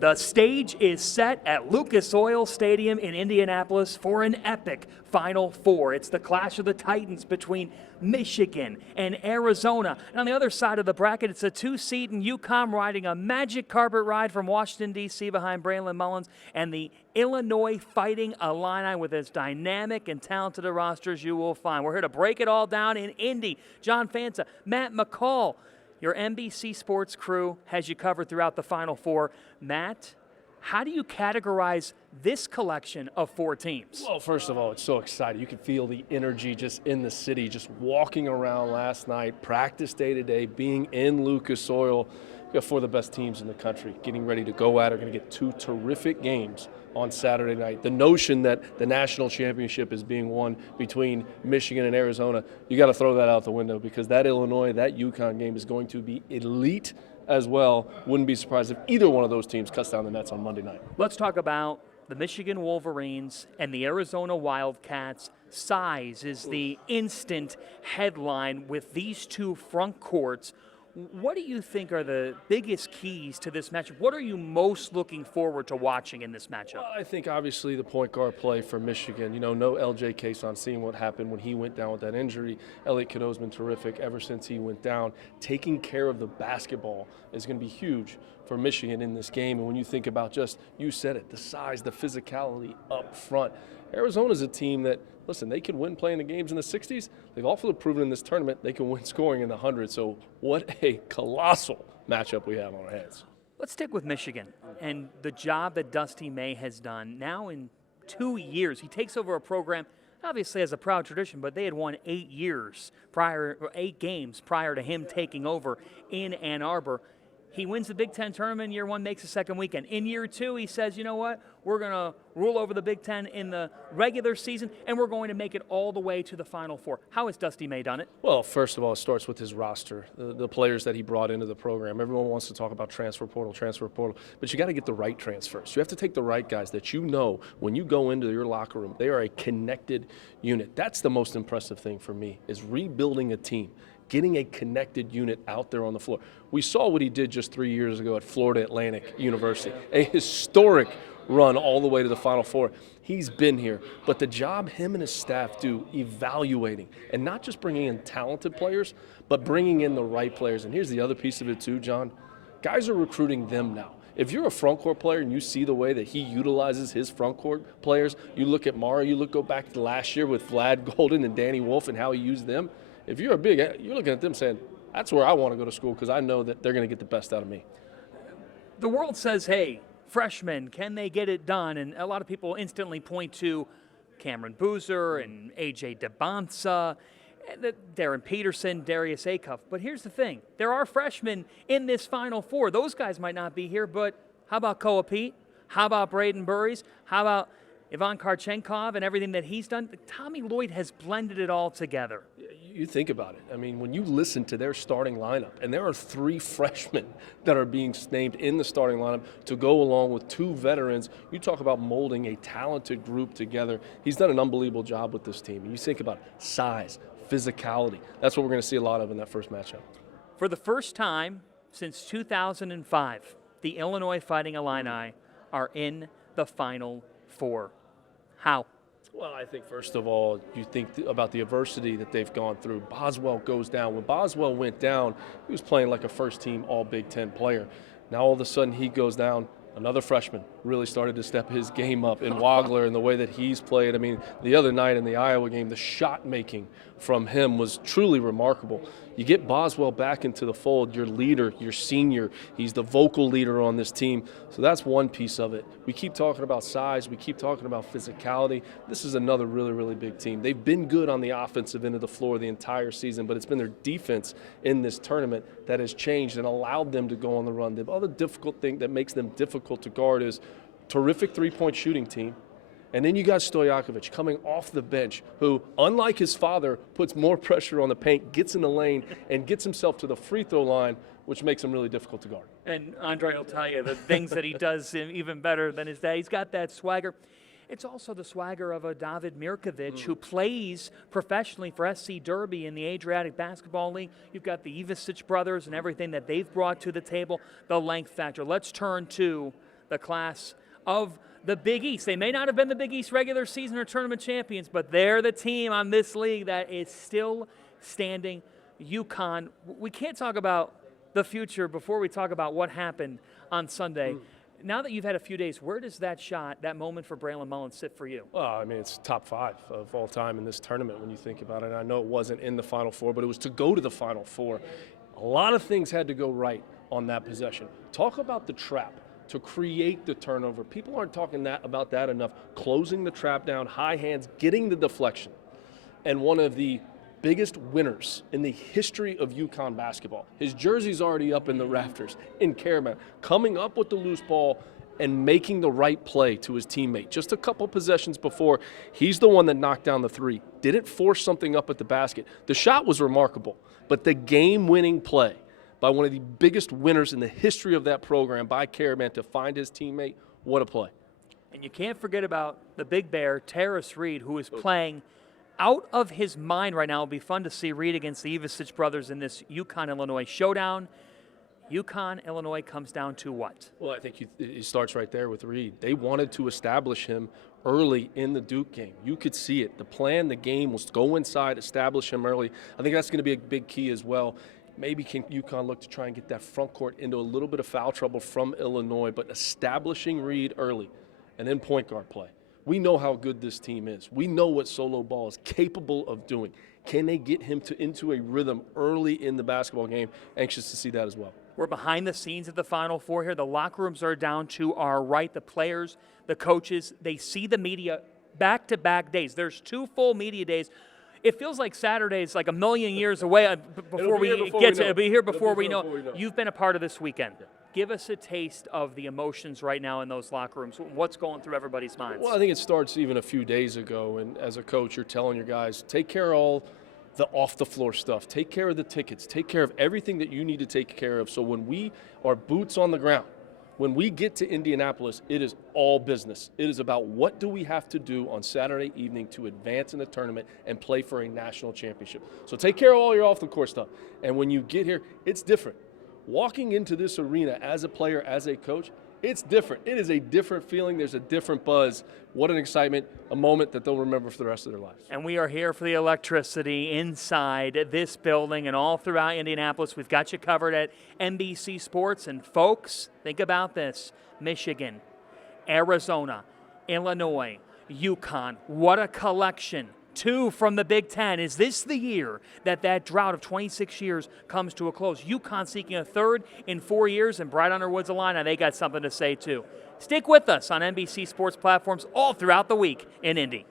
The stage is set at Lucas Oil Stadium in Indianapolis for an epic Final Four. It's the clash of the Titans between Michigan and Arizona. And on the other side of the bracket, it's a two-seed in UConn riding a magic carpet ride from Washington, D.C. behind Braylon Mullins, and the Illinois Fighting Illini with as dynamic and talented a roster as you will find. We're here to break it all down in Indy. John Fanta, Matt McCall, your NBC Sports crew has you covered throughout the Final Four. Matt, how do you categorize this collection of four teams? Well, first of all, it's so exciting. You can feel the energy just in the city, just walking around last night, practice day to day, being in Lucas Oil. You got four of the best teams in the country getting ready to go at it. We're going to get two terrific games on Saturday night. The notion that the national championship is being won between Michigan and Arizona, you got to throw that out the window, because that Illinois, that UConn game is going to be elite as well. Wouldn't be surprised if either one of those teams cuts down the nets on Monday night. Let's talk about the Michigan Wolverines and the Arizona Wildcats. Size is the instant headline with these two front courts. What do you think are the biggest keys to this matchup? What are you most looking forward to watching in this matchup? Well, I think obviously the point guard play for Michigan. You know, no LJ Case on seeing what happened when he went down with that injury. Elliot Cadeau's been terrific ever since he went down. Taking care of the basketball is going to be huge for Michigan in this game. And when you think about just, you said it, the size, the physicality up front, Arizona's a team that, listen, they can win playing the games in the 60s. They've also proven in this tournament they can win scoring in the 100s. So what a colossal matchup we have on our hands. Let's stick with Michigan and the job that Dusty May has done. Now in 2 years, he takes over a program, obviously has a proud tradition, but they had won 8 games prior to him taking over in Ann Arbor. He wins the Big Ten tournament in year one, makes a second weekend. In year two, he says, you know what, we're going to rule over the Big Ten in the regular season, and we're going to make it all the way to the Final Four. How has Dusty May done it? Well, first of all, it starts with his roster, the players that he brought into the program. Everyone wants to talk about transfer portal, but you got to get the right transfers. You have to take the right guys that you know when you go into your locker room, they are a connected unit. That's the most impressive thing for me, is rebuilding a team. Getting a connected unit out there on the floor. We saw what he did just 3 years ago at Florida Atlantic University, a historic run all the way to the Final Four. He's been here, but the job him and his staff do evaluating and not just bringing in talented players, but bringing in the right players. And here's the other piece of it too, John. Guys are recruiting them now. If you're a front court player and you see the way that he utilizes his front court players, you look at Mara, go back to last year with Vlad Golden and Danny Wolf and how he used them. If you're you're looking at them saying, that's where I want to go to school, because I know that they're going to get the best out of me. The world says, hey, freshmen, can they get it done? And a lot of people instantly point to Cameron Boozer and A.J. DeBonsa, Darren Peterson, Darius Acuff. But here's the thing. There are freshmen in this Final Four. Those guys might not be here, but how about Koa Pete? How about Braden Burries? How about Ivan Karchenkov and everything that he's done? Tommy Lloyd has blended it all together. You think about it. I mean, when you listen to their starting lineup, and there are 3 freshmen that are being named in the starting lineup to go along with 2 veterans, you talk about molding a talented group together. He's done an unbelievable job with this team. And you think about size, physicality. That's what we're going to see a lot of in that first matchup. For the first time since 2005, the Illinois Fighting Illini are in the Final Four. How? Well, I think first of all, you think about the adversity that they've gone through. Boswell goes down. When Boswell went down, he was playing like a first-team All-Big Ten player. Now all of a sudden he goes down. Another freshman really started to step his game up in Wagler and the way that he's played. I mean, the other night in the Iowa game, the shot making from him was truly remarkable. You get Boswell back into the fold, your leader, your senior. He's the vocal leader on this team. So that's one piece of it. We keep talking about size. We keep talking about physicality. This is another really, really big team. They've been good on the offensive end of the floor the entire season, but it's been their defense in this tournament that has changed and allowed them to go on the run. The other difficult thing that makes them difficult to guard is terrific three-point shooting team. And then you got Stojakovic coming off the bench, who, unlike his father, puts more pressure on the paint, gets in the lane, and gets himself to the free throw line, which makes him really difficult to guard. And Andre will tell you the things that he does even better than his dad. He's got that swagger. It's also the swagger of a David Mirkovic, who plays professionally for SC Derby in the Adriatic Basketball League. You've got the Ivisic brothers and everything that they've brought to the table, the length factor. Let's turn to the class of the Big East. They may not have been the Big East regular season or tournament champions, but they're the team on this league that is still standing. UConn. We can't talk about the future before we talk about what happened on Sunday. Now that you've had a few days, where does that shot, that moment for Braylon Mullins sit for you? Well, I mean, it's top 5 of all time in this tournament when you think about it. And I know it wasn't in the Final Four, but it was to go to the Final Four. A lot of things had to go right on that possession. Talk about the trap to create the turnover. People aren't talking about that enough. Closing the trap down, high hands, getting the deflection. And one of the biggest winners in the history of UConn basketball. His jersey's already up in the rafters in Caravan, coming up with the loose ball and making the right play to his teammate. Just a couple possessions before, he's the one that knocked down the 3. Didn't force something up at the basket. The shot was remarkable, but the game-winning play by one of the biggest winners in the history of that program by Caravan to find his teammate, what a play. And you can't forget about the big bear, Tarris Reed, who is playing out of his mind right now. It'll be fun to see Reed against the Ivisic brothers in this UConn-Illinois showdown. UConn-Illinois comes down to what? Well, I think it starts right there with Reed. They wanted to establish him early in the Duke game. You could see it. The plan, the game was to go inside, establish him early. I think that's going to be a big key as well. Maybe can UConn look to try and get that front court into a little bit of foul trouble from Illinois, but establishing Reed early and then point guard play. We know how good this team is. We know what solo ball is capable of doing. Can they get him into a rhythm early in the basketball game? Anxious to see that as well. We're behind the scenes at the Final Four here. The locker rooms are down to our right. The players, the coaches, they see the media back-to-back days. There's 2 full media days. It feels like Saturday is like a million years away before we get to it. It'll be here before we know. You've been a part of this weekend. Yeah. Give us a taste of the emotions right now in those locker rooms. What's going through everybody's minds? Well, I think it starts even a few days ago, and as a coach, you're telling your guys, take care of all the off-the-floor stuff. Take care of the tickets. Take care of everything that you need to take care of. So when we are boots on the ground, when we get to Indianapolis, it is all business. It is about what do we have to do on Saturday evening to advance in the tournament and play for a national championship. So take care of all your off-the-court stuff. And when you get here, it's different. Walking into this arena as a player, as a coach, it's different. It is a different feeling. There's a different buzz. What an excitement, a moment that they'll remember for the rest of their lives. And we are here for the electricity inside this building and all throughout Indianapolis. We've got you covered at NBC Sports. And folks, think about this. Michigan, Arizona, Illinois, UConn. What a collection. 2 from the Big Ten. Is this the year that drought of 26 years comes to a close? UConn seeking a 3rd in 4 years, and Bright Underwood's Illini, they got something to say too. Stick with us on NBC Sports platforms all throughout the week in Indy.